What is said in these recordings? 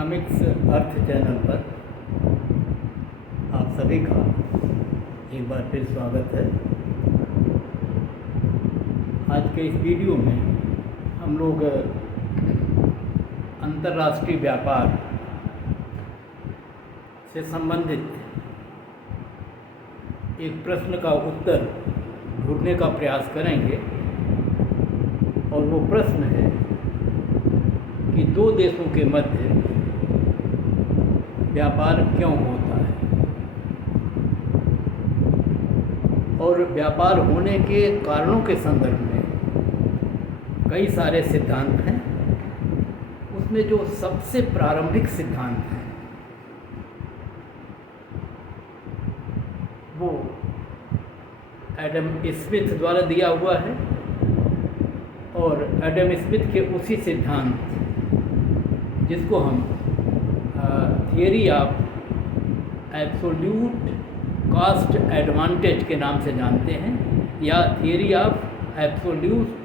Economics अर्थ channel पर आप सभी का एक बार फिर स्वागत है। आज के इस वीडियो में हम लोग अंतर्राष्ट्रीय व्यापार से संबंधित एक प्रश्न का उत्तर ढूंढने का प्रयास करेंगे और वो प्रश्न है कि दो देशों के मध्य व्यापार क्यों होता है और व्यापार होने के कारणों के संदर्भ में कई सारे सिद्धांत हैं। उसमें जो सबसे प्रारंभिक सिद्धांत है वो एडम स्मिथ द्वारा दिया हुआ है और एडम स्मिथ के उसी सिद्धांत जिसको हम theory of absolute cost advantage के नाम से जानते हैं या theory of absolute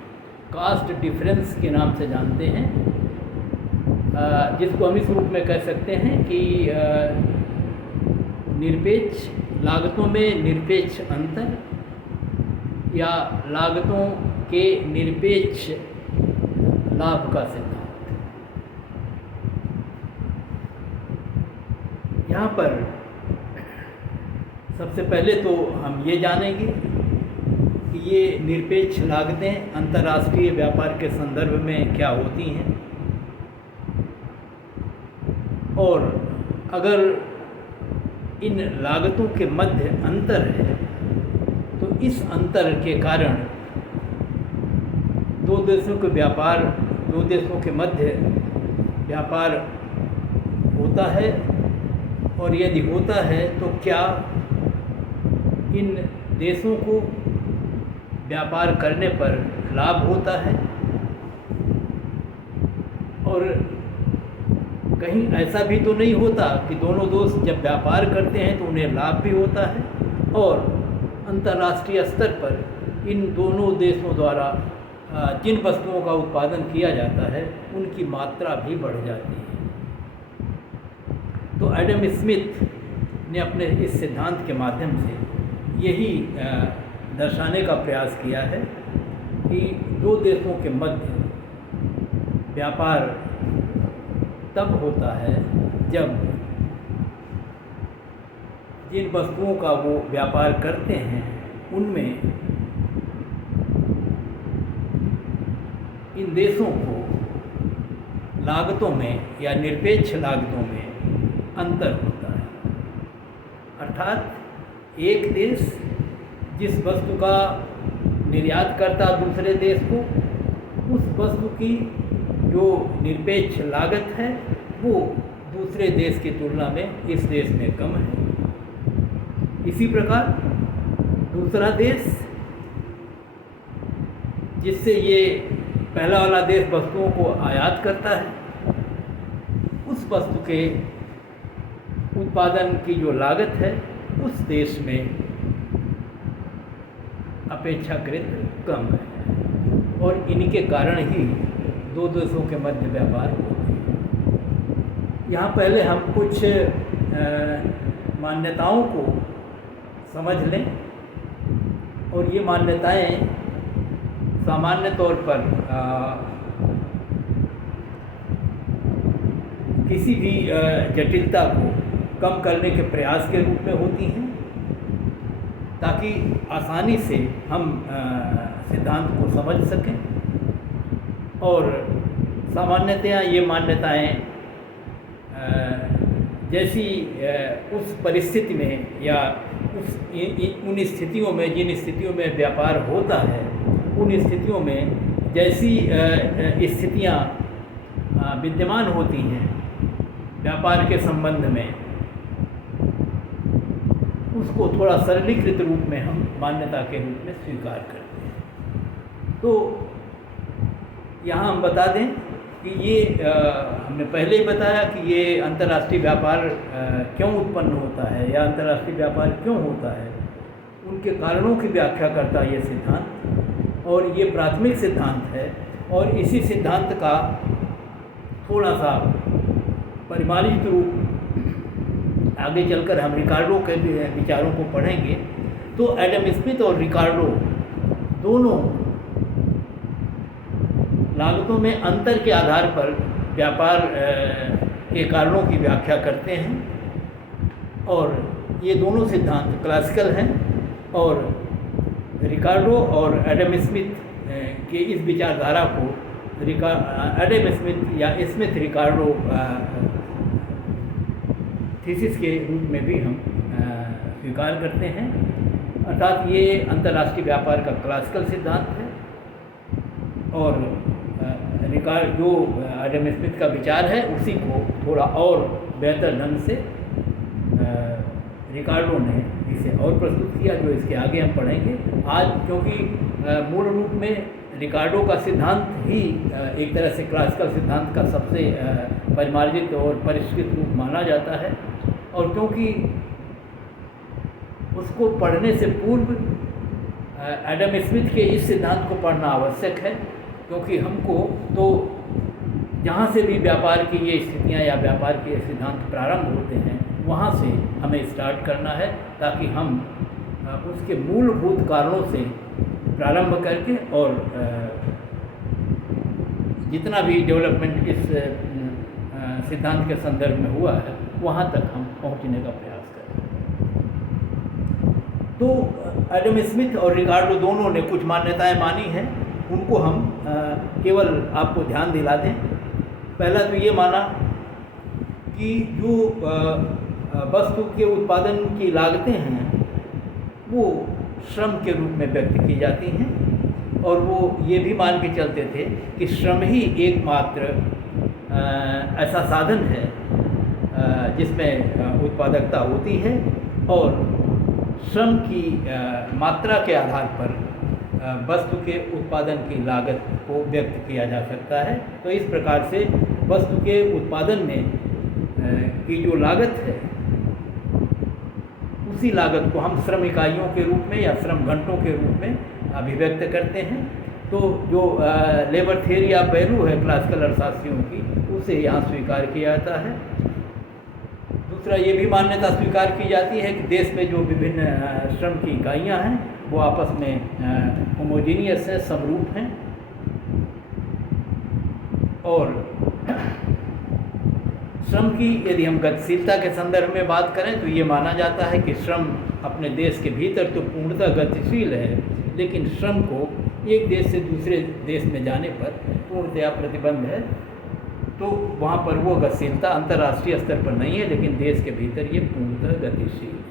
cost difference के नाम से जानते हैं, जिसको हम इस रूप में कह सकते हैं कि निरपेक्ष लागतों में निरपेक्ष अंतर या लागतों के निरपेक्ष लाभ का सिद्धांत। यहाँ पर सबसे पहले तो हम ये जानेंगे कि ये निरपेक्ष लागतें अंतर्राष्ट्रीय व्यापार के संदर्भ में क्या होती हैं और अगर इन लागतों के मध्य अंतर है तो इस अंतर के कारण दो देशों के मध्य व्यापार होता है और यदि होता है तो क्या इन देशों को व्यापार करने पर लाभ होता है और कहीं ऐसा भी तो नहीं होता कि दोनों दोस्त जब व्यापार करते हैं तो उन्हें लाभ भी होता है और अंतर्राष्ट्रीय स्तर पर इन दोनों देशों द्वारा जिन वस्तुओं का उत्पादन किया जाता है उनकी मात्रा भी बढ़ जाती है। तो एडम स्मिथ ने अपने इस सिद्धांत के माध्यम से यही दर्शाने का प्रयास किया है कि दो देशों के मध्य व्यापार तब होता है जब जिन वस्तुओं का वो व्यापार करते हैं उनमें इन देशों को लागतों में या निरपेक्ष लागतों में अंतर होता है। अर्थात एक देश जिस वस्तु का निर्यात करता दूसरे देश को, उस वस्तु की जो निरपेक्ष लागत है वो दूसरे देश की तुलना में इस देश में कम है। इसी प्रकार दूसरा देश जिससे ये पहला वाला देश वस्तुओं को आयात करता है, उस वस्तु के उत्पादन की जो लागत है उस देश में अपेक्षाकृत कम है और इनके कारण ही दो देशों के मध्य व्यापार होते हैं। यहाँ पहले हम कुछ मान्यताओं को समझ लें और ये मान्यताएं सामान्य तौर पर किसी भी जटिलता को कम करने के प्रयास के रूप में होती हैं ताकि आसानी से हम सिद्धांत को समझ सकें और सामान्यतया ये मान्यताएं जैसी उस परिस्थिति में या उन स्थितियों में जिन स्थितियों में व्यापार होता है उन स्थितियों में जैसी स्थितियां विद्यमान होती हैं व्यापार के संबंध में, उसको थोड़ा सरलीकृत रूप में हम मान्यता के रूप में स्वीकार करते हैं। तो यहाँ हम बता दें कि ये हमने पहले ही बताया कि ये अंतर्राष्ट्रीय व्यापार क्यों उत्पन्न होता है या अंतर्राष्ट्रीय व्यापार क्यों होता है, उनके कारणों की व्याख्या करता है ये सिद्धांत और ये प्राथमिक सिद्धांत है और इसी सिद्धांत का थोड़ा सा परिमार्जित रूप आगे चलकर हम रिकार्डो के विचारों को पढ़ेंगे, तो एडम स्मिथ और रिकार्डो दोनों लागतों में अंतर के आधार पर व्यापार के कारणों की व्याख्या करते हैं। और ये दोनों सिद्धांत क्लासिकल हैं, और रिकार्डो और एडम स्मिथ के इस विचारधारा को एडम स्मिथ या स्मिथ रिकार्डो थीसिस के रूप में भी हम स्वीकार करते हैं। अर्थात ये अंतर्राष्ट्रीय व्यापार का क्लासिकल सिद्धांत है, और जो एडम स्मिथ का विचार है उसी को थोड़ा और बेहतर ढंग से रिकार्डो ने इसे और प्रस्तुत किया, जो इसके आगे हम पढ़ेंगे आज। क्योंकि मूल रूप में रिकार्डो का सिद्धांत ही एक तरह से क्लासिकल सिद्धांत का सबसे परिमार्जित और परिष्कृत रूप माना जाता है, और क्योंकि उसको पढ़ने से पूर्व एडम स्मिथ के इस सिद्धांत को पढ़ना आवश्यक है, क्योंकि हमको तो जहाँ से भी व्यापार की ये स्थितियाँ या व्यापार के सिद्धांत प्रारंभ होते हैं वहाँ से हमें स्टार्ट करना है, ताकि हम उसके मूलभूत कारणों से प्रारंभ करके और जितना भी डेवलपमेंट इस सिद्धांत के संदर्भ में हुआ है वहाँ तक हम पहुँचने का प्रयास करें। तो एडम स्मिथ और रिकार्डो दोनों ने कुछ मान्यताएं मानी हैं, उनको हम केवल आपको ध्यान दिला दें। पहला तो ये माना कि जो वस्तु के उत्पादन की लागतें हैं वो श्रम के रूप में व्यक्त की जाती हैं, और वो ये भी मान के चलते थे कि श्रम ही एकमात्र ऐसा साधन है जिसमें उत्पादकता होती है, और श्रम की मात्रा के आधार पर वस्तु के उत्पादन की लागत को व्यक्त किया जा सकता है। तो इस प्रकार से वस्तु के उत्पादन में की जो लागत है उसी लागत को हम श्रम इकाइयों के रूप में या श्रम घंटों के रूप में अभिव्यक्त करते हैं। तो जो लेबर थ्योरी या पहलू है क्लासिकल अर्थशास्त्रियों की, उसे यहाँ स्वीकार किया जाता है। दूसरा ये भी मान्यता स्वीकार की जाती है कि देश में जो विभिन्न श्रम की इकाइयाँ हैं वो आपस में होमोजीनियस है, समरूप हैं, और श्रम की यदि हम गतिशीलता के संदर्भ में बात करें तो ये माना जाता है कि श्रम अपने देश के भीतर तो पूर्णतः गतिशील है, लेकिन श्रम को एक देश से दूसरे देश में जाने पर पूर्णतया प्रतिबंध है। तो वहाँ पर वो गतिशीलता अंतर्राष्ट्रीय स्तर पर नहीं है, लेकिन देश के भीतर ये पूर्णतः गतिशील है।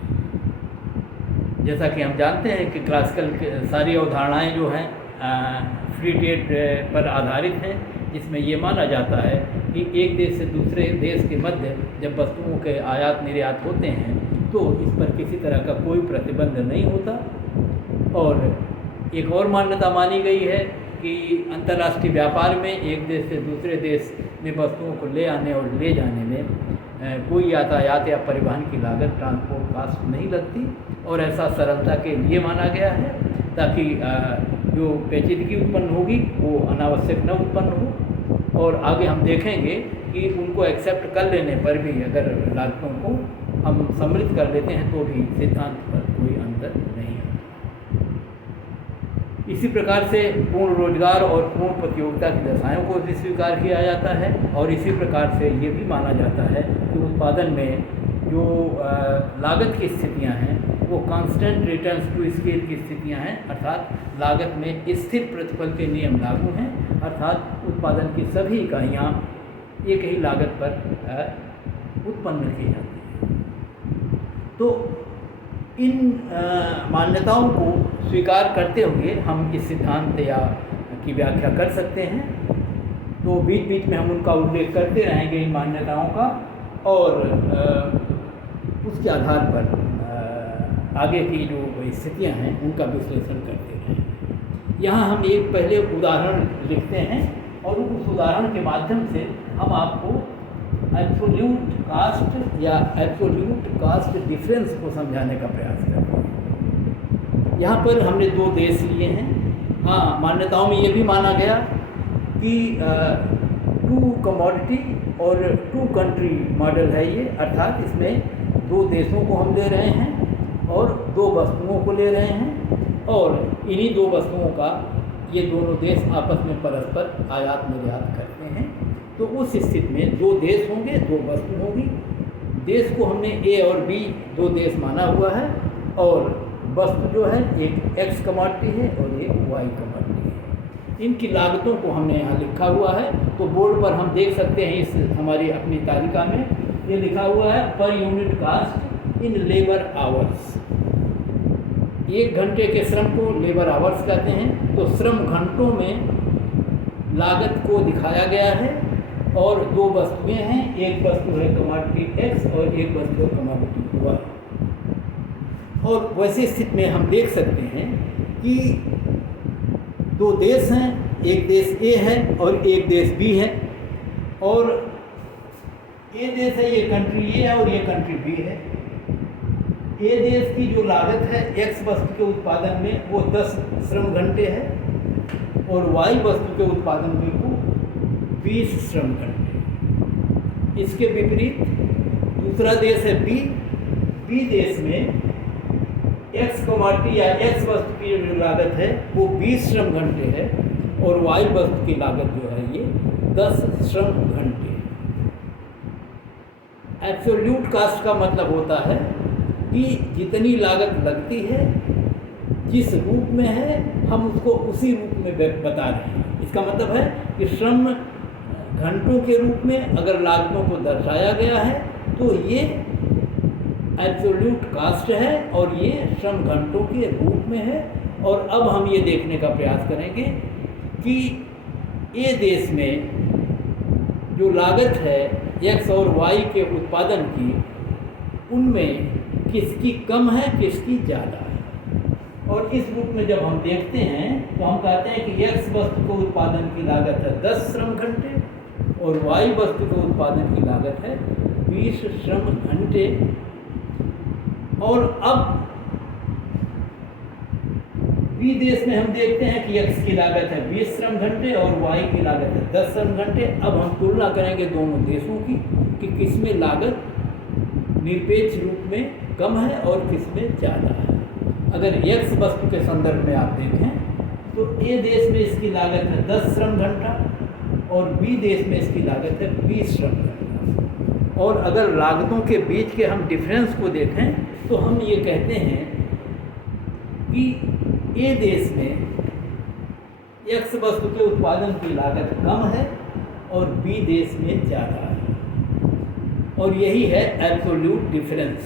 जैसा कि हम जानते हैं कि क्लासिकल सारी अवधारणाएँ जो हैं फ्री ट्रेड पर आधारित हैं, जिसमें ये माना जाता है कि एक देश से दूसरे देश के मध्य जब वस्तुओं के आयात निर्यात होते हैं तो इस पर किसी तरह का कोई प्रतिबंध नहीं होता। और एक और मान्यता मानी गई है कि अंतर्राष्ट्रीय व्यापार में एक देश से दूसरे देश में वस्तुओं को ले आने और ले जाने में कोई यातायात या परिवहन की लागत, ट्रांसपोर्ट कास्ट नहीं लगती, और ऐसा सरलता के लिए माना गया है ताकि जो पेचीदगी उत्पन्न होगी वो अनावश्यक न उत्पन्न हो। और आगे हम देखेंगे कि उनको एक्सेप्ट कर लेने पर भी अगर लागतों को हम सम्मिलित कर लेते हैं तो भी सिद्धांत पर कोई अंतर नहीं है। इसी प्रकार से पूर्ण रोजगार और पूर्ण प्रतियोगिता की दशाओं को भी स्वीकार किया जाता है, और इसी प्रकार से ये भी माना जाता है कि उत्पादन में जो लागत की स्थितियां हैं वो कांस्टेंट रिटर्न्स टू स्केल की स्थितियां हैं, अर्थात लागत में स्थिर प्रतिफल के नियम लागू हैं, अर्थात उत्पादन की सभी इकाइयाँ एक ही लागत पर उत्पन्न की जाती हैं। तो इन मान्यताओं को स्वीकार करते हुए हम इस सिद्धांत या की व्याख्या कर सकते हैं। तो बीच बीच में हम उनका उल्लेख करते रहेंगे इन मान्यताओं का, और उसके आधार पर आगे की जो स्थितियां हैं उनका विश्लेषण करते हैं। यहाँ हम एक पहले उदाहरण लिखते हैं, और उस उदाहरण के माध्यम से हम आपको एब्सोल्यूट कास्ट या एब्सोल्यूट कास्ट डिफरेंस को समझाने का प्रयास करते हैं। यहाँ पर हमने दो देश लिए हैं। हाँ, मान्यताओं में ये भी माना गया कि टू कमोडिटी और टू कंट्री मॉडल है ये, अर्थात इसमें दो देशों को हम ले रहे हैं और दो वस्तुओं को ले रहे हैं, और इन्हीं दो वस्तुओं का ये दोनों देश आपस में परस्पर आयात निर्यात करते हैं। तो उस स्थिति में दो देश होंगे, दो वस्तु होंगी। देश को हमने ए और बी दो देश माना हुआ है, और वस्तु जो है एक एक्स कमोडिटी है और एक वाई कमोडिटी है। इनकी लागतों को हमने यहाँ लिखा हुआ है, तो बोर्ड पर हम देख सकते हैं इस हमारी अपनी तालिका में ये लिखा हुआ है per unit cost in labour hours. एक घंटे के श्रम को लेबर आवर्स कहते हैं। तो श्रम घंटों में लागत को दिखाया गया है, और दो वस्तुएं हैं, एक वस्तु है कमोडिटी एक्स और एक वस्तु है कमोडिटी वाई। और वैसी स्थिति में हम देख सकते हैं कि दो देश हैं, एक देश ए है और एक देश बी है, और ए देश है, ये कंट्री ए है और ये कंट्री बी है। ए देश की जो लागत है एक्स वस्तु के उत्पादन में वो 10 श्रम घंटे है, और वाई वस्तु के उत्पादन में वो 20 श्रम घंटे। इसके विपरीत दूसरा देश है बी। बी देश में एक्स कमोडिटी या एक्स वस्तु की जो लागत है वो 20 श्रम घंटे है, और वाई वस्तु की लागत जो है ये 10 श्रम घंटे। एब्सोल्यूट कास्ट का मतलब होता है कि जितनी लागत लगती है, जिस रूप में है, हम उसको उसी रूप में बता रहे हैं। इसका मतलब है कि श्रम घंटों के रूप में अगर लागतों को दर्शाया गया है तो ये एब्सोल्यूट कास्ट है, और ये श्रम घंटों के रूप में है। और अब हम ये देखने का प्रयास करेंगे कि ए देश में जो लागत है एक्स और वाई के उत्पादन की, उनमें किसकी कम है, किसकी ज़्यादा है। और इस रूप में जब हम देखते हैं तो हम कहते हैं कि एक्स वस्तु के उत्पादन की लागत है 10 श्रम घंटे, और वाई वस्तु के उत्पादन की लागत है 20 श्रम घंटे। और अब बी देश में हम देखते हैं कि एक्स की लागत है 20 श्रम घंटे और वाई की लागत है 10 श्रम घंटे। अब हम तुलना करेंगे दोनों देशों की कि किसमें लागत निरपेक्ष रूप में कम है और किसमें ज़्यादा है। अगर एक्स वस्तु के संदर्भ में आप देखें तो ए देश में इसकी लागत है 10 श्रम घंटा, और बी देश में इसकी लागत है 20 श्रम घंटा। और अगर लागतों के बीच के हम डिफरेंस को देखें तो हम ये कहते हैं कि ए देश में एक्स वस्तु के उत्पादन की लागत कम है और बी देश में ज़्यादा है, और यही है एब्सोल्यूट डिफरेंस।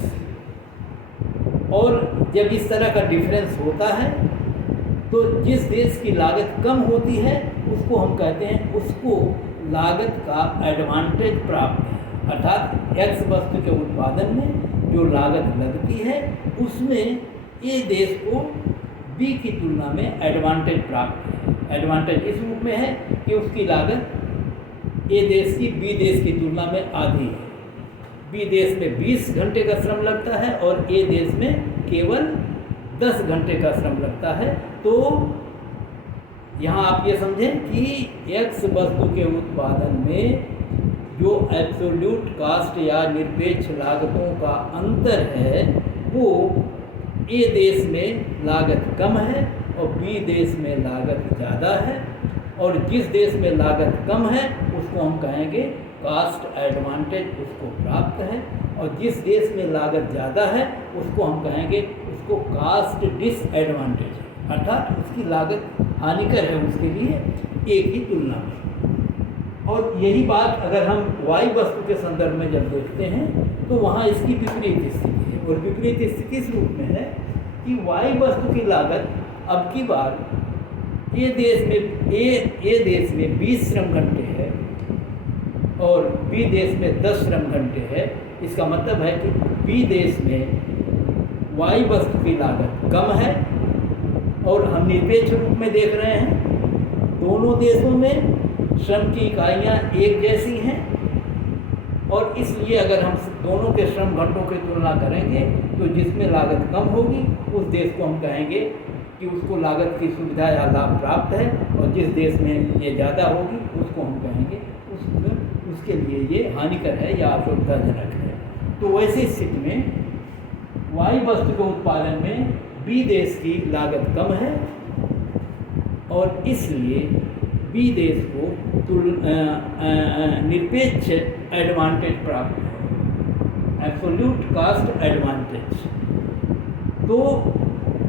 और जब इस तरह का डिफरेंस होता है तो जिस देश की लागत कम होती है उसको हम कहते हैं उसको लागत का एडवांटेज प्राप्त है, अर्थात एक्स वस्तु के उत्पादन में जो लागत लगती है उसमें ए देश को बी की तुलना में एडवांटेज प्राप्त है। एडवांटेज इस रूप में है कि उसकी लागत ए देश की बी देश की तुलना में आधी है। बी देश में 20 घंटे का श्रम लगता है और ए देश में केवल 10 घंटे का श्रम लगता है। तो यहाँ आप ये समझें कि एक्स वस्तु के उत्पादन में जो एब्सोल्यूट कास्ट या निरपेक्ष लागतों का अंतर है वो ए देश में लागत कम है और बी देश में लागत ज़्यादा है, और जिस देश में लागत कम है उसको हम कहेंगे कास्ट एडवांटेज उसको प्राप्त है, और जिस देश में लागत ज़्यादा है उसको हम कहेंगे उसको कास्ट डिसएडवांटेज है, अर्थात उसकी लागत हानिकर है उसके लिए ए की तुलना में। और यही बात अगर हम वाई वस्तु के संदर्भ में जब देखते हैं तो वहाँ इसकी विपरीत स्थिति है, और विपरीत स्थिति इस रूप में है कि वाई वस्तु की लागत अब की बार ए देश में 20 श्रम घंटे है और बी देश में 10 श्रम घंटे है। इसका मतलब है कि बी देश में वाई वस्तु की लागत कम है, और हम निरपेक्ष रूप में देख रहे हैं दोनों देशों में श्रम की इकाइयाँ एक जैसी हैं, और इसलिए अगर हम दोनों के श्रम घंटों की तुलना करेंगे तो जिसमें लागत कम होगी उस देश को हम कहेंगे कि उसको लागत की सुविधा या लाभ प्राप्त है, और जिस देश में ये ज़्यादा होगी उसको हम कहेंगे उसको उसके लिए ये हानिकर है या असुविधाजनक है। तो वैसी स्थिति में वाई वस्तु के उत्पादन में बी देश की लागत कम है और इसलिए बी देश को निरपेक्ष एडवांटेज प्राप्त है, एब्सोल्यूट कास्ट एडवांटेज। तो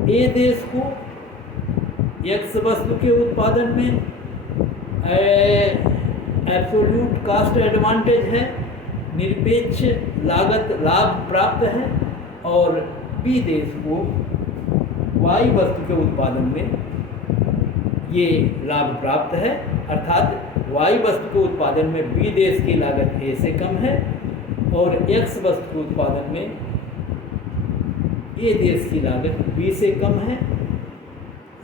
ए देश को एक्स वस्तु के उत्पादन में एब्सोल्यूट कास्ट एडवांटेज है, निरपेक्ष लागत लाभ प्राप्त है, और बी देश को वाई वस्तु के उत्पादन में ये लाभ प्राप्त है, अर्थात वाई वस्तु के उत्पादन में बी देश की लागत ए से कम है और एक्स वस्तु के उत्पादन में ए देश की लागत बी से कम है।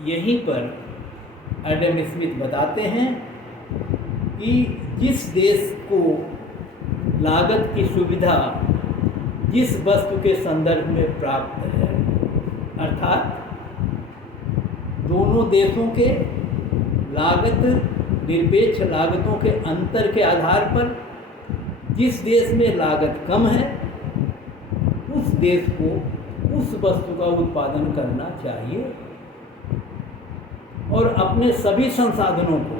यहीं पर एडम स्मिथ बताते हैं कि जिस देश को लागत की सुविधा जिस वस्तु के संदर्भ में प्राप्त है, अर्थात दोनों देशों के लागत निरपेक्ष लागतों के अंतर के आधार पर जिस देश में लागत कम है उस देश को उस वस्तु का उत्पादन करना चाहिए और अपने सभी संसाधनों को,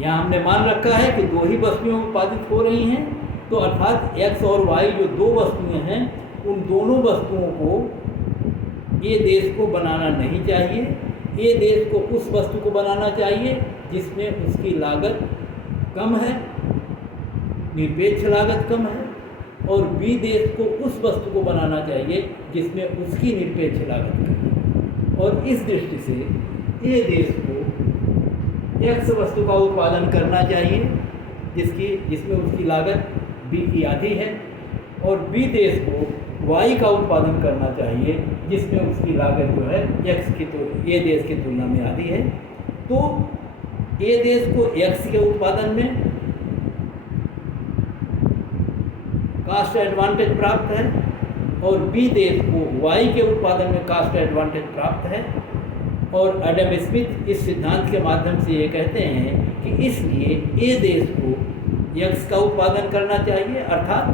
यहाँ हमने मान रखा है कि दो ही वस्तुएं उत्पादित हो रही हैं, तो अर्थात एक्स और वाई जो दो वस्तुएं हैं उन दोनों वस्तुओं को ये देश को बनाना नहीं चाहिए। ये देश को उस वस्तु को बनाना चाहिए जिसमें उसकी लागत कम है, निरपेक्ष लागत कम है, और बी देश को उस वस्तु को बनाना चाहिए जिसमें उसकी निरपेक्ष लागत कम है। और इस दृष्टि से ए देश को एक्स वस्तु का उत्पादन करना चाहिए जिसमें उसकी लागत बी की आधी है, और बी देश को वाई का उत्पादन करना चाहिए जिसमें उसकी लागत जो है एक्स की तो ए देश की तुलना में आधी है। तो ए देश को एक्स के उत्पादन में कास्ट एडवांटेज प्राप्त है और बी देश को वाई के उत्पादन में कास्ट एडवांटेज प्राप्त है। और एडम स्मिथ इस सिद्धांत के माध्यम से ये कहते हैं कि इसलिए ए देश को एक्स का उत्पादन करना चाहिए, अर्थात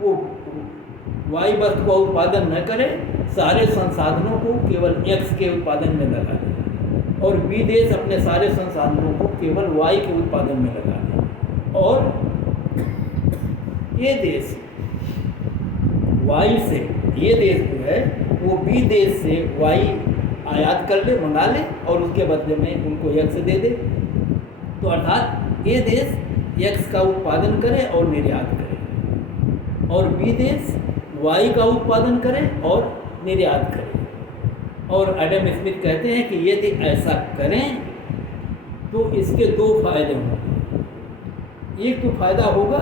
वो वाई वस्तु का उत्पादन न करे, सारे संसाधनों को केवल एक्स के उत्पादन में लगा दे, और बी देश अपने सारे संसाधनों को केवल वाई के उत्पादन में लगा दे, और ये देश वाई से ये देश जो है वो बी देश से वाई आयात कर ले, मंगा ले, और उसके बदले में उनको एक्स दे दे। तो अर्थात ये देश एक्स का उत्पादन करे और निर्यात करे, और बी देश वाई का उत्पादन करें और निर्यात करें। और एडम स्मिथ कहते हैं कि यदि ऐसा करें तो इसके दो फायदे होंगे। एक तो फायदा होगा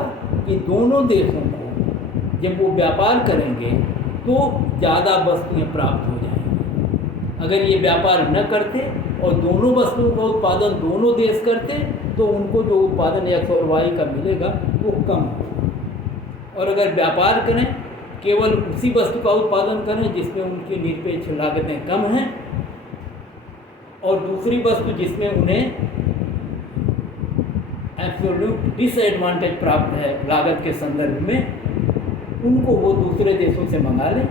कि दोनों देशों को जब वो व्यापार करेंगे तो ज़्यादा वस्तुएं प्राप्त हो जाएंगी। अगर ये व्यापार न करते और दोनों वस्तुओं का उत्पादन दोनों देश करते तो उनको जो उत्पादन एक्स और वाई का मिलेगा वो कम होगा। और अगर व्यापार करें, केवल उसी वस्तु का उत्पादन करें जिसमें उनकी निरपेक्ष लागतें कम हैं, और दूसरी वस्तु जिसमें उन्हें एब्सोल्यूट डिसएडवांटेज प्राप्त है लागत के संदर्भ में, उनको वो दूसरे देशों से मंगा लें,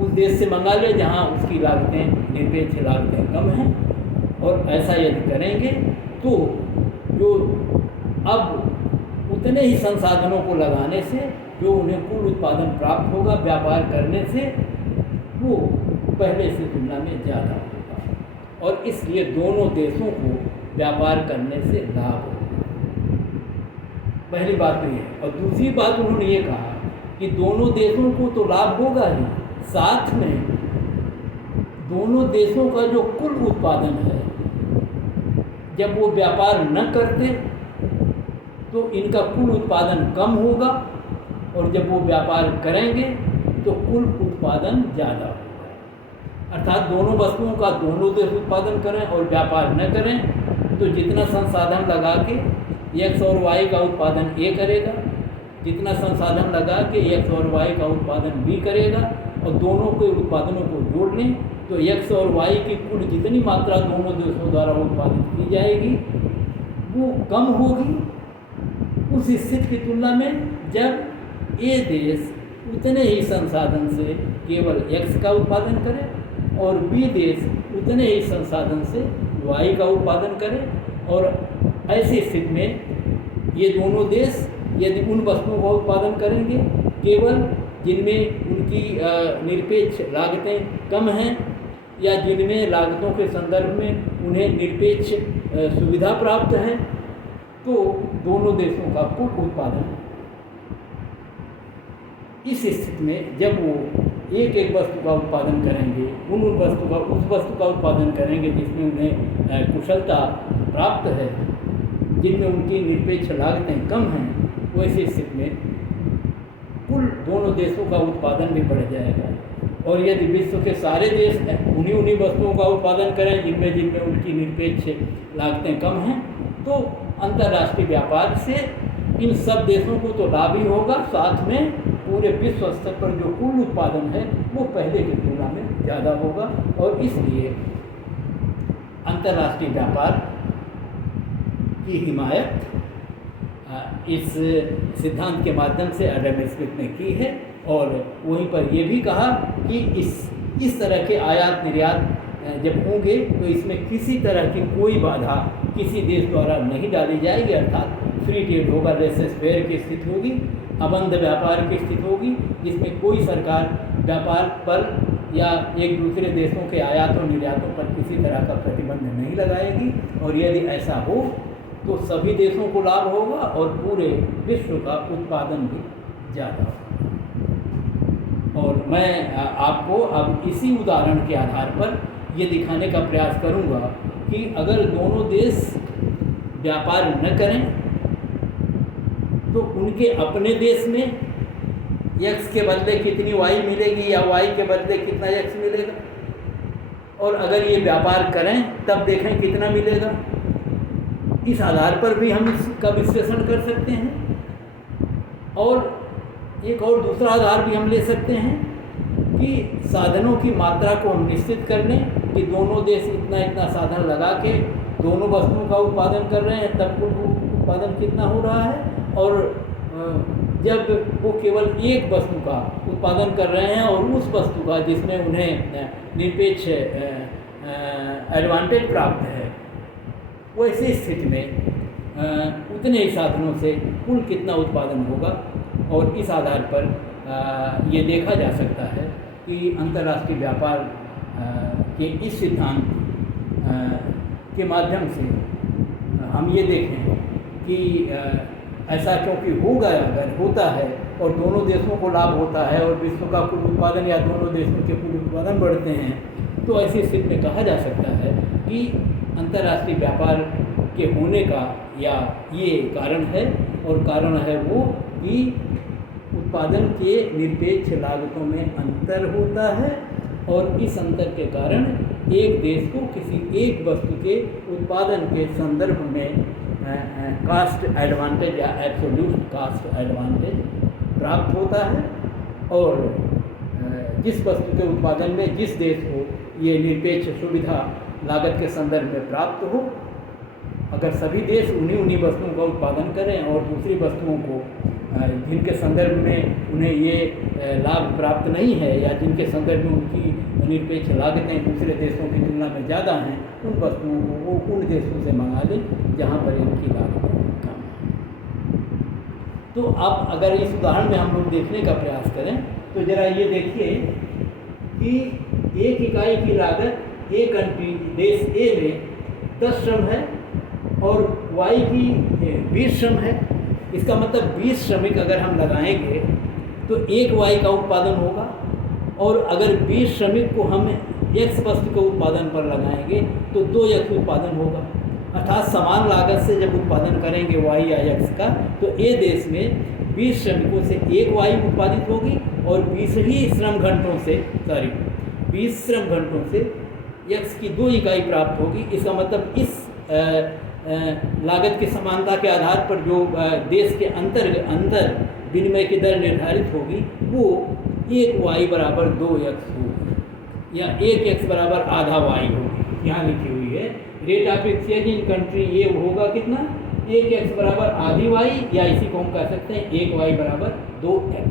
उस देश से मंगा लें जहाँ उसकी लागतें निरपेक्ष लागतें कम हैं। और ऐसा यदि करेंगे तो जो अब उतने ही संसाधनों को लगाने से जो उन्हें कुल उत्पादन प्राप्त होगा व्यापार करने से, वो पहले से तुलना में ज़्यादा होगा, और इसलिए दोनों देशों को व्यापार करने से लाभ होगा। पहली बात तो ये। और दूसरी बात उन्होंने ये कहा कि दोनों देशों को तो लाभ होगा ही, साथ में दोनों देशों का जो कुल उत्पादन है, जब वो व्यापार न करते तो इनका कुल उत्पादन कम होगा, और जब वो व्यापार करेंगे तो कुल उत्पादन ज़्यादा होगा। अर्थात दोनों वस्तुओं का दोनों देश उत्पादन करें और व्यापार न करें तो जितना संसाधन लगा के एक्स और वाई का उत्पादन ए करेगा, जितना संसाधन लगा के एक्स और वाई का उत्पादन बी करेगा, और दोनों के उत्पादनों को जोड़ लें तो एक्स और वाई की कुल जितनी मात्रा दोनों देशों द्वारा उत्पादित की जाएगी वो कम होगी उस स्थिति की तुलना में जब ये देश उतने ही संसाधन से केवल X का उत्पादन करे और B देश उतने ही संसाधन से Y का उत्पादन करे। और ऐसी स्थिति में ये दोनों देश यदि उन वस्तुओं का उत्पादन करेंगे केवल जिनमें उनकी निरपेक्ष लागतें कम हैं या जिनमें लागतों के संदर्भ में उन्हें निरपेक्ष सुविधा प्राप्त है, तो दोनों देशों का कुल उत्पादन इस स्थिति में जब वो एक एक वस्तु का उत्पादन करेंगे उस वस्तु का उत्पादन करेंगे जिसमें उन्हें कुशलता प्राप्त है, जिनमें उनकी निरपेक्ष लागतें कम हैं, वैसी स्थिति में कुल दोनों देशों का उत्पादन भी बढ़ जाएगा। और यदि विश्व के सारे देश उन्हीं वस्तुओं का उत्पादन करें जिनमें उनकी निरपेक्ष लागतें कम हैं, तो अंतर्राष्ट्रीय व्यापार से इन सब देशों को तो लाभ ही होगा, साथ में पूरे विश्व स्तर पर जो कुल उत्पादन है वो पहले की तुलना में ज़्यादा होगा। और इसलिए अंतर्राष्ट्रीय व्यापार की हिमायत इस सिद्धांत के माध्यम से एडम स्मिथ ने की है। और वहीं पर ये भी कहा कि इस तरह के आयात निर्यात जब होंगे तो इसमें किसी तरह की कोई बाधा किसी देश द्वारा नहीं डाली जाएगी, अर्थात फ्री ट्रेड होगा, लेसेस फेयर की स्थिति होगी, अबंध व्यापार की स्थिति होगी जिसमें कोई सरकार व्यापार पर या एक दूसरे देशों के आयात और निर्यातों पर किसी तरह का प्रतिबंध नहीं लगाएगी। और यदि ऐसा हो तो सभी देशों को लाभ होगा और पूरे विश्व का उत्पादन भी ज़्यादा होगा। और मैं आपको अब इसी उदाहरण के आधार पर ये दिखाने का प्रयास करूँगा कि अगर दोनों देश व्यापार न करें तो उनके अपने देश में X के बदले कितनी Y मिलेगी या Y के बदले कितना X मिलेगा, और अगर ये व्यापार करें तब देखें कितना मिलेगा। इस आधार पर भी हम इसका विश्लेषण कर सकते हैं। और एक और दूसरा आधार भी हम ले सकते हैं कि साधनों की मात्रा को हम निश्चित कर लें कि दोनों देश इतना साधन लगा के दोनों वस्तुओं का उत्पादन कर रहे हैं, तब कुल उत्पादन कितना हो रहा है। और जब वो केवल एक वस्तु का उत्पादन कर रहे हैं और उस वस्तु का जिसमें उन्हें निरपेक्ष एडवांटेज प्राप्त है, वैसी स्थिति में उतने ही साधनों से कुल कितना उत्पादन होगा। और इस आधार पर ये देखा जा सकता है कि अंतर्राष्ट्रीय व्यापार के इस सिद्धांत के माध्यम से हम ये देखें कि ऐसा क्योंकि अगर होता है और दोनों देशों को लाभ होता है और विश्व का कुल उत्पादन या दोनों देशों के कुल उत्पादन बढ़ते हैं, तो ऐसी स्थिति में कहा जा सकता है कि अंतर्राष्ट्रीय व्यापार के होने का या ये कारण है। और कारण है वो कि उत्पादन के निरपेक्ष लागतों में अंतर होता है और इस अंतर के कारण एक देश को किसी एक वस्तु के उत्पादन के संदर्भ में कास्ट एडवांटेज या एब्सोल्यूट कास्ट एडवांटेज प्राप्त होता है। और जिस वस्तु के उत्पादन में जिस देश को ये निरपेक्ष सुविधा लागत के संदर्भ में प्राप्त हो, अगर सभी देश उन्हीं वस्तुओं का उत्पादन करें और दूसरी वस्तुओं को जिनके संदर्भ में उन्हें ये लाभ प्राप्त नहीं है या जिनके संदर्भ में उनकी निरपेक्ष लागतें दूसरे देशों की तुलना में ज़्यादा हैं, उन वस्तुओं को वो उन देशों से मंगा लें जहाँ पर इनकी लागतें कम हैं। तो अब अगर इस उदाहरण में हम लोग देखने का प्रयास करें तो ज़रा ये देखिए कि एक इकाई की लागत एक कंट्री देश ए में 10 श्रम है और Y की 20 श्रम है। इसका मतलब 20 श्रमिक अगर हम लगाएंगे तो एक Y का उत्पादन होगा, और अगर 20 श्रमिक को हम X वस्तु के उत्पादन पर लगाएंगे तो 2X उत्पादन होगा। अर्थात समान लागत से जब उत्पादन करेंगे Y या X का, तो ए देश में 20 श्रमिकों से एक Y उत्पादित होगी और 20 श्रम घंटों से X की 2 इकाई प्राप्त होगी। इसका मतलब इस लागत की समानता के आधार पर जो देश के अंदर विनिमय की दर निर्धारित होगी वो 1Y बराबर 2X होगी या 1X बराबर आधा Y होगी। यहाँ लिखी हुई है rate of exchange in country ये होगा कितना एक एक्स बराबर आधी वाई, या इसी को हम कह सकते हैं एक वाई बराबर 2x।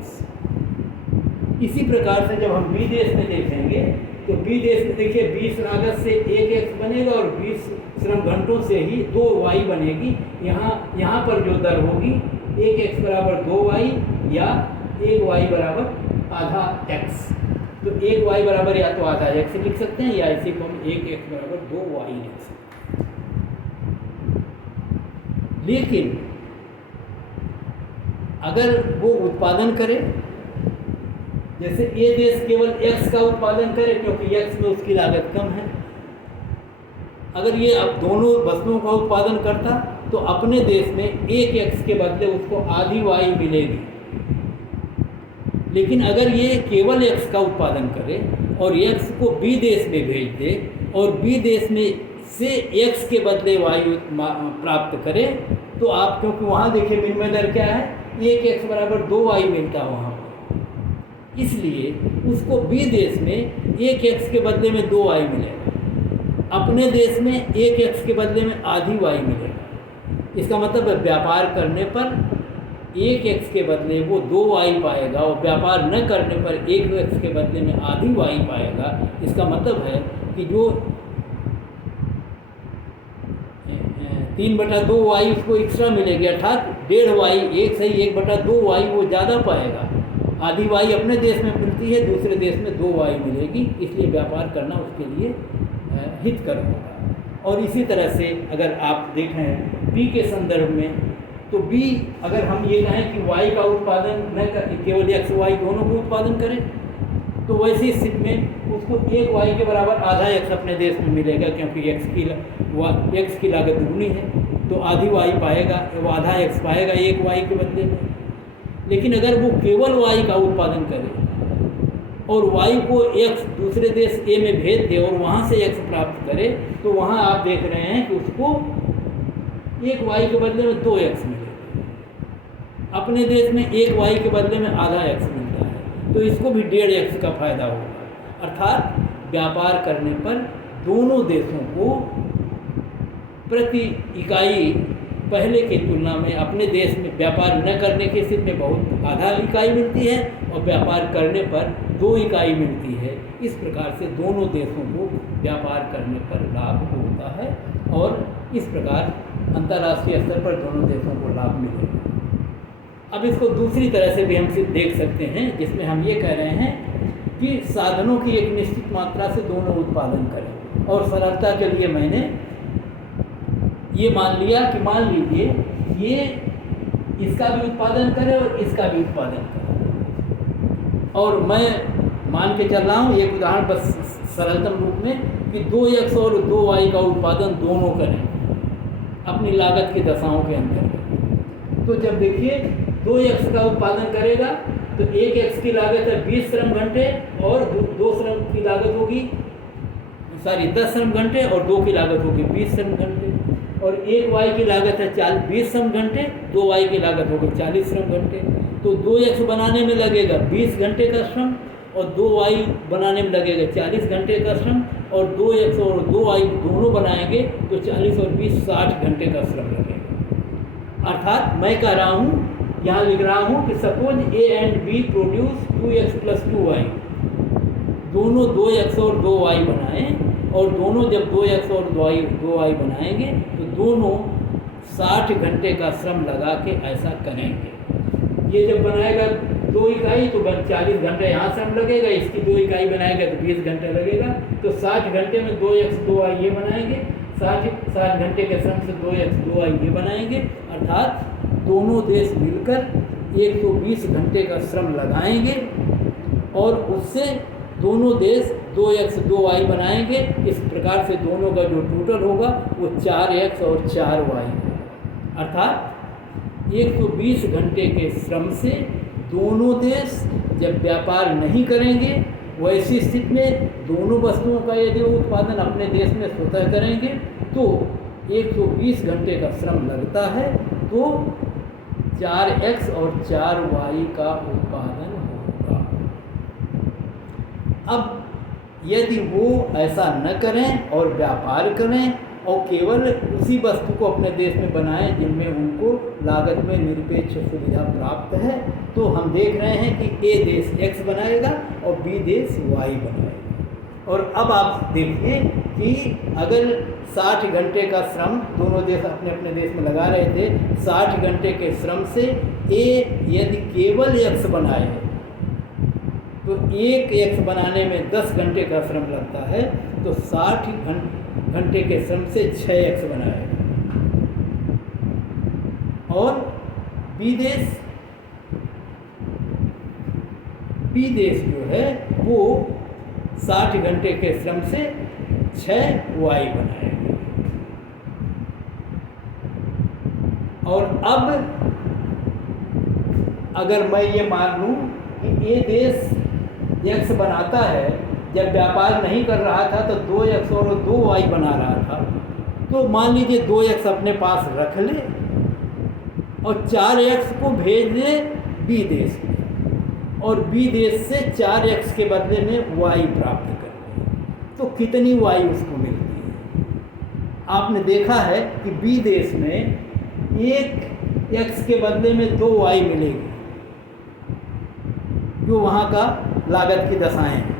इसी प्रकार से जब हम बी देश में देखेंगे तो बी देश में देखिए 20 लागत से 1x बनेगा और 20 श्रम घंटों से ही 2y बनेगी। यहाँ पर जो दर होगी 1x बराबर 2y या 1y बराबर आधा x। तो 1y बराबर या तो आधा x लिख सकते हैं, या इसी को हम 1x बराबर 2y लिख सकते हैं। लेकिन अगर वो उत्पादन करे, जैसे ए देश केवल x का उत्पादन करे क्योंकि x में उसकी लागत कम है, अगर ये अब दोनों वस्तुओं का उत्पादन करता तो अपने देश में एक x के बदले उसको आधी y मिलेगी। लेकिन अगर ये केवल x का उत्पादन करे और x को b देश में भेज दे और b देश में से x के बदले y प्राप्त करे, तो आप क्योंकि वहाँ देखिए विनिमय दर क्या है, 1x बराबर 2y मिलता है वहाँ पर, इसलिए उसको b देश में 1x के बदले में 2y मिलेगा, अपने देश में 1x के बदले में आधी y मिलेगा। इसका मतलब व्यापार करने पर 1x के बदले वो 2y पाएगा और व्यापार न करने पर 1x के बदले में आधी y पाएगा। इसका मतलब है कि जो 3/2y उसको एक्स्ट्रा मिलेगी, अर्थात 1.5y, एक सही 1/2y वो ज़्यादा पाएगा। आधी y अपने देश में मिलती है, दूसरे देश में 2y मिलेगी, इसलिए व्यापार करना उसके लिए हितकर होगा। और इसी तरह से अगर आप देखें b के संदर्भ में, तो b अगर हम ये कहें कि y का उत्पादन न कर, केवल x y दोनों को उत्पादन करें, तो वैसी स्थिति में उसको एक y के बराबर आधा x अपने देश में मिलेगा, क्योंकि x की लागत दुगनी है, तो आधी y पाएगा, वो आधा x पाएगा एक y के बदले में। लेकिन अगर वो केवल y का उत्पादन करे और y को x दूसरे देश a में भेज दे और वहाँ से x प्राप्त करे, तो वहाँ आप देख रहे हैं कि उसको एक y के बदले में 2x मिलेगा, अपने देश में एक y के बदले में आधा x मिलता है, तो इसको भी 1.5x का फायदा होगा। अर्थात व्यापार करने पर दोनों देशों को प्रति इकाई पहले की तुलना में अपने देश में व्यापार न करने की स्थिति में बहुत आधा इकाई मिलती है और व्यापार करने पर 2 इकाई मिलती है। इस प्रकार से दोनों देशों को व्यापार करने पर लाभ होता है और इस प्रकार अंतर्राष्ट्रीय स्तर पर दोनों देशों को लाभ मिलेगा। अब इसको दूसरी तरह से भी हम देख सकते हैं, जिसमें हम ये कह रहे हैं कि साधनों की एक निश्चित मात्रा से दोनों उत्पादन करें। और सरलता के लिए मैंने ये मान लिया कि मान लीजिए ये इसका भी उत्पादन करे और इसका भी उत्पादन करे, और मैं मान के चल रहा हूँ एक उदाहरण बस सरलतम रूप में कि 2x और 2y का उत्पादन दोनों करें अपनी लागत की दशाओं के अंतर्गत। तो जब देखिए 2x का उत्पादन करेगा तो 1x की लागत है 20 श्रम घंटे और 2 श्रम की लागत होगी 10 श्रम घंटे और 2 की लागत होगी 20 श्रम घंटे, और 1y की लागत है 20 श्रम घंटे, 2y की लागत होगी 40 श्रम घंटे। तो 2x बनाने में लगेगा 20 घंटे का श्रम और 2y बनाने में लगेगा 40 घंटे का श्रम, और 2x और 2y दोनों बनाएंगे तो 40 और 20 60 घंटे का श्रम लगेगा। अर्थात मैं कह रहा हूँ, यहाँ लिख रहा हूँ कि suppose A and B produce 2x + 2y, दोनों 2x और 2y बनाएं, और दोनों जब 2x और 2y बनाएंगे तो दोनों 60 घंटे का श्रम लगा के ऐसा करेंगे। ये जब बनाएगा 2 इकाई तो 40 घंटे यहाँ श्रम लगेगा, इसकी 2 इकाई बनाएगा तो 20 घंटे लगेगा, तो 60 घंटे में 2x 2y ये बनाएंगे, 60 घंटे के श्रम से 2x 2y ये बनाएंगे। अर्थात दोनों देश मिलकर 120 घंटे का श्रम लगाएंगे और उससे दोनों देश 2x 2y बनाएंगे। इस प्रकार से दोनों का जो टोटल होगा वो 4x और 4y, अर्थात 120 घंटे के श्रम से दोनों देश जब व्यापार नहीं करेंगे, वैसी स्थिति में दोनों वस्तुओं का यदि उत्पादन अपने देश में स्वतः करेंगे तो 120 घंटे का श्रम लगता है, तो 4x और 4y का उत्पादन होगा। अब यदि वो ऐसा न करें और व्यापार करें और केवल उसी वस्तु को अपने देश में बनाएं जिनमें उनको लागत में निरपेक्ष सुविधा प्राप्त है। तो हम देख रहे हैं कि ए देश X बनाएगा और बी देश Y बनाएगा। और अब आप देखिए कि अगर 60 घंटे का श्रम दोनों देश अपने अपने देश में लगा रहे थे, 60 घंटे के श्रम से ए यदि केवल X बनाए तो एक X बनाने में 10 घंटे का श्रम लगता है, तो 60 घंटे के श्रम से 6X बनाएगा। और बी देश जो है वो 60 घंटे के श्रम से 6Y बनाएगा। और अब अगर मैं ये मान लूँ कि ए देश X बनाता है, जब व्यापार नहीं कर रहा था तो 2X और 2Y बना रहा था, तो मान लीजिए 2X अपने पास रख ले और 4X को भेज दे बी देश में, और बी देश से 4X के बदले में Y प्राप्त कर ले, तो कितनी Y उसको मिलती है? आपने देखा है कि बी देश में एक X के बदले में 2Y मिलेगी, जो वहाँ का लागत की दशाएं हैं।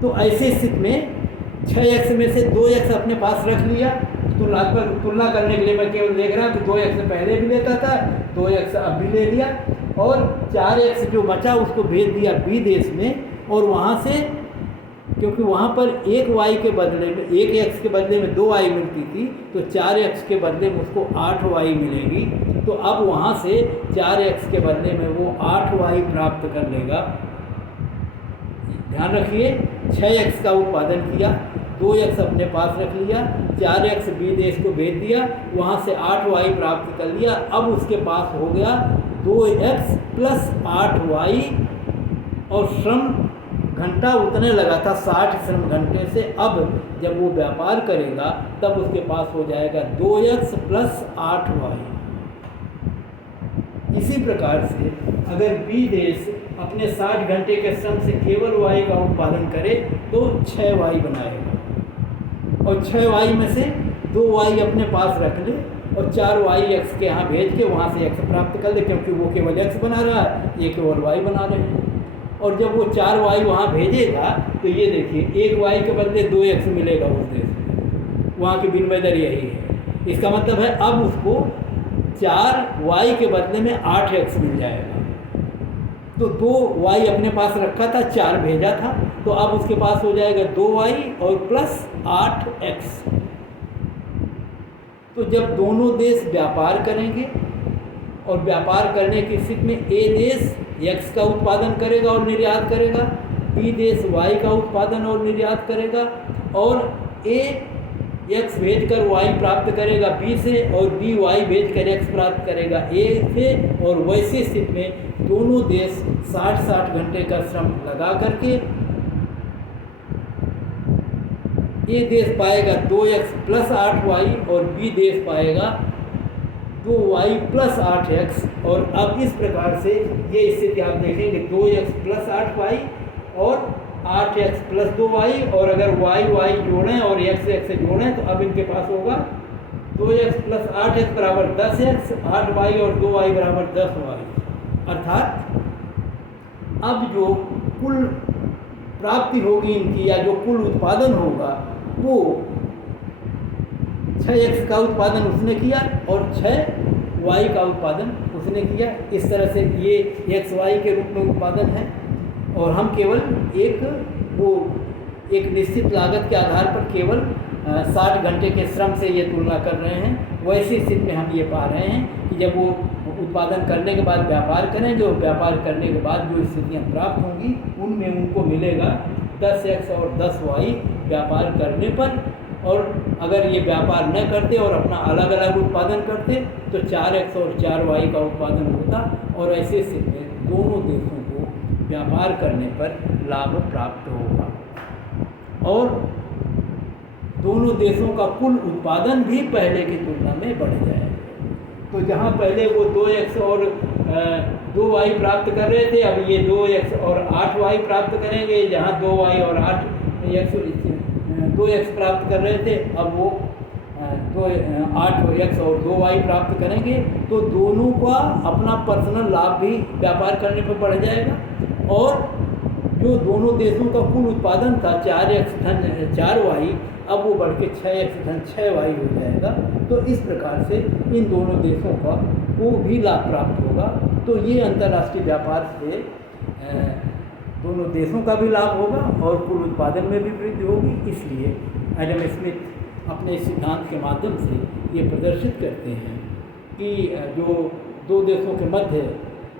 तो ऐसी स्थिति में 6X में से 2X अपने पास रख लिया। तो लगभग तुलना करने के लिए मैं केवल देख रहा हूँ कि 2X से पहले भी लेता था, 2X अब भी ले लिया, और 4X जो बचा उसको भेज दिया बी देश में। और वहाँ से, क्योंकि वहाँ पर एक Y के बदले में, एक X के बदले में 2Y मिलती थी, तो 4X के बदले में उसको 8Y मिलेगी। तो अब वहाँ से 4X के बदले में वो 8Y प्राप्त कर लेगा। ध्यान रखिए, 6X का उत्पादन किया, 2X अपने पास रख लिया, 4X बी देश को भेज दिया, वहाँ से 8Y प्राप्त कर लिया। अब उसके पास हो गया 2X प्लस 8Y, और श्रम घंटा उतने लगा था 60 श्रम घंटे से। अब जब वो व्यापार करेगा तब उसके पास हो जाएगा 2X प्लस 8Y। इसी प्रकार से अगर बी देश अपने 60 घंटे के श्रम से केवल Y का उत्पादन करे तो 6Y बनाएगा, और 6Y में से 2Y अपने पास रख ले और 4Y X के यहाँ भेज के वहाँ से X प्राप्त कर ले, क्योंकि वो केवल X बना रहा है, ये केवल Y बना रहे हैं। और जब वो 4Y वहाँ भेजेगा तो ये देखिए, एक Y के बदले 2X मिलेगा उस देश में, वहाँ की विनिमय दर यही है। इसका मतलब है अब उसको 4Y के बदले में 8X मिल जाएगा। तो 2Y अपने पास रखा था, 4 भेजा था, तो अब उसके पास हो जाएगा 2Y और प्लस 8X। तो जब दोनों देश व्यापार करेंगे और व्यापार करने की स्थिति में ए देश X का उत्पादन करेगा और निर्यात करेगा, बी देश Y का उत्पादन और निर्यात करेगा, और ए X भेजकर Y प्राप्त करेगा B से, और B Y भेजकर X प्राप्त करेगा A से। और वैसी स्थिति में दोनों देश 60-60 घंटे का श्रम लगा करके ए देश पाएगा 2X प्लस 8Y और B देश पाएगा 2Y प्लस 8X। और अब इस प्रकार से ये स्थिति आप देखेंगे, 2X प्लस 8Y और 8X प्लस 2Y, और अगर Y जोड़ें और X जोड़ें तो अब इनके पास होगा 2X प्लस 8X बराबर 10X, 8Y और 2Y बराबर 10Y। अर्थात अब जो कुल प्राप्ति होगी इनकी, या जो कुल उत्पादन होगा, वो 6X का उत्पादन उसने किया और 6Y का उत्पादन उसने किया। इस तरह से ये XY के रूप में उत्पादन है, और हम केवल एक निश्चित लागत के आधार पर केवल 60 घंटे के श्रम से ये तुलना कर रहे हैं। वैसी स्थिति में हम ये पा रहे हैं कि जब वो उत्पादन करने के बाद व्यापार करें, जो व्यापार करने के बाद जो स्थितियाँ प्राप्त होंगी उनमें उनको मिलेगा 10X और 10Y व्यापार करने पर। और अगर ये व्यापार न करते और अपना अलग अलग उत्पादन करते तो 4X और 4Y का उत्पादन होता, और ऐसे स्थिति में दोनों देशों को व्यापार करने पर लाभ प्राप्त होगा, और दोनों देशों का कुल उत्पादन भी पहले की तुलना में बढ़ जाएगा। तो जहाँ पहले वो 2X और 2Y प्राप्त कर रहे थे, अब ये 2X और 8Y प्राप्त करेंगे। जहाँ 2Y और 2X प्राप्त कर रहे थे, अब वो 8x और 2y प्राप्त करेंगे तो दोनों का अपना पर्सनल लाभ भी व्यापार करने पर बढ़ जाएगा और जो दोनों देशों का कुल उत्पादन था 4x धन 4y अब वो बढ़ के 6x धन 6y हो जाएगा। तो इस प्रकार से इन दोनों देशों का को भी लाभ प्राप्त होगा। तो ये अंतर्राष्ट्रीय व्यापार से दोनों देशों का भी लाभ होगा और कुल उत्पादन में भी वृद्धि होगी। इसलिए एडम स्मिथ अपने इस सिद्धांत के माध्यम से ये प्रदर्शित करते हैं कि जो दो देशों के मध्य,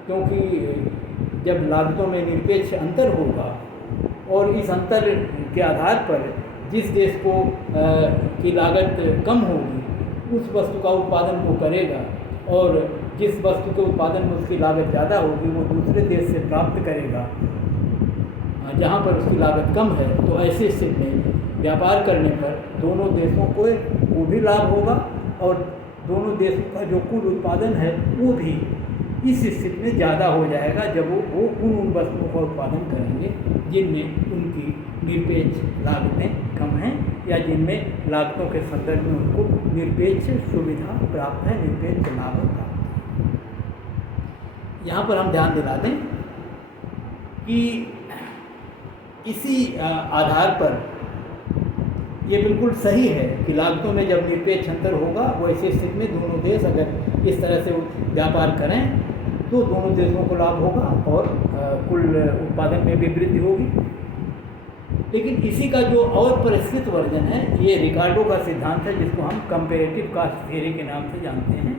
क्योंकि जब लागतों में निरपेक्ष अंतर होगा और इस अंतर के आधार पर जिस देश को की लागत कम होगी उस वस्तु का उत्पादन वो करेगा और जिस वस्तु के उत्पादन में उसकी लागत ज़्यादा होगी वो दूसरे देश से प्राप्त करेगा जहाँ पर उसकी लागत कम है। तो ऐसे स्थिति में व्यापार करने पर दोनों देशों को भी लाभ होगा और दोनों देशों का जो कुल उत्पादन है वो भी इस स्थिति में ज़्यादा हो जाएगा जब वो उन वस्तुओं का उत्पादन करेंगे जिनमें उनकी निरपेक्ष लागतें कम हैं या जिनमें लागतों के संदर्भ में उनको निरपेक्ष सुविधा प्राप्त है, निरपेक्ष लाभ प्राप्त है। यहाँ पर हम ध्यान दिला दें कि इसी आधार पर ये बिल्कुल सही है कि लागतों में जब निरपेक्ष अंतर होगा वैसे स्थिति में दोनों देश अगर इस तरह से व्यापार करें तो दोनों देशों को लाभ होगा और कुल उत्पादन में भी वृद्धि होगी। लेकिन इसी का जो और परिष्कृत वर्जन है ये रिकार्डो का सिद्धांत है जिसको हम कंपैरेटिव कॉस्ट थ्योरी के नाम से जानते हैं।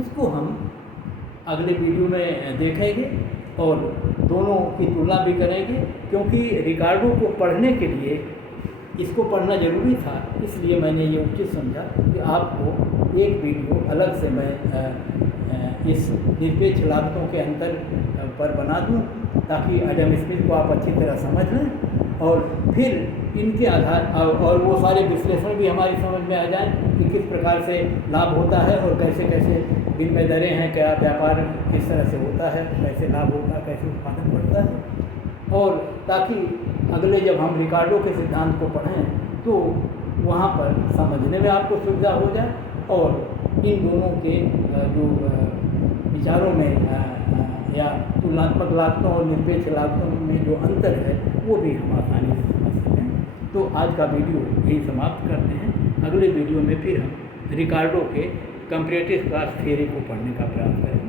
उसको हम अगले वीडियो में देखेंगे और दोनों की तुलना भी करेंगे, क्योंकि रिकार्डो को पढ़ने के लिए इसको पढ़ना ज़रूरी था। इसलिए मैंने ये उचित समझा कि आपको एक वीडियो अलग से मैं इस निरपेक्ष लागतों के अंतर पर बना दूं ताकि एडम स्मिथ को आप अच्छी तरह समझ लें और फिर इनके आधार और वो सारे विश्लेषण भी हमारी समझ में आ जाएं कि किस प्रकार से लाभ होता है और कैसे कैसे विनिमय दरें हैं, क्या व्यापार किस तरह से होता है, कैसे लाभ होता है, कैसे उत्पादन बढ़ता है। और ताकि अगले जब हम रिकार्डो के सिद्धांत को पढ़ें तो वहाँ पर समझने में आपको सुविधा हो जाए और इन दोनों के जो विचारों में या तुलनात्मक लागतों और निरपेक्ष लागतों में जो अंतर है वो भी हम आसानी से समझ सकें। तो आज का वीडियो यही समाप्त करते हैं। अगले वीडियो में फिर हम रिकार्डो के कंपैरेटिव कॉस्ट थ्योरी को पढ़ने का प्रयास करेंगे।